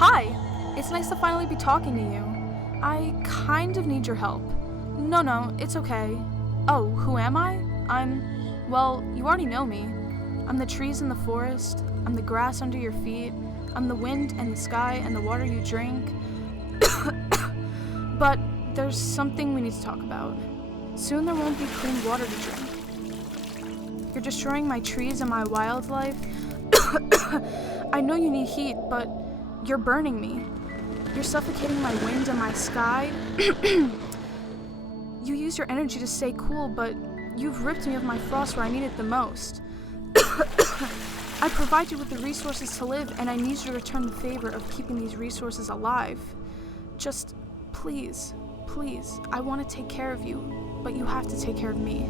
Hi! It's nice to finally be talking to you. I kind of need your help. No, it's okay. Oh, who am I? Well, you already know me. I'm the trees in the forest. I'm the grass under your feet. I'm the wind and the sky and the water you drink. But there's something we need to talk about. Soon there won't be clean water to drink. You're destroying my trees and my wildlife. I know you need heat, but you're burning me. You're suffocating my wind and my sky. You use your energy to stay cool, but you've ripped me of my frost where I need it the most. I provide you with the resources to live, and I need you to return the favor of keeping these resources alive. Just please, I want to take care of you, but you have to take care of me.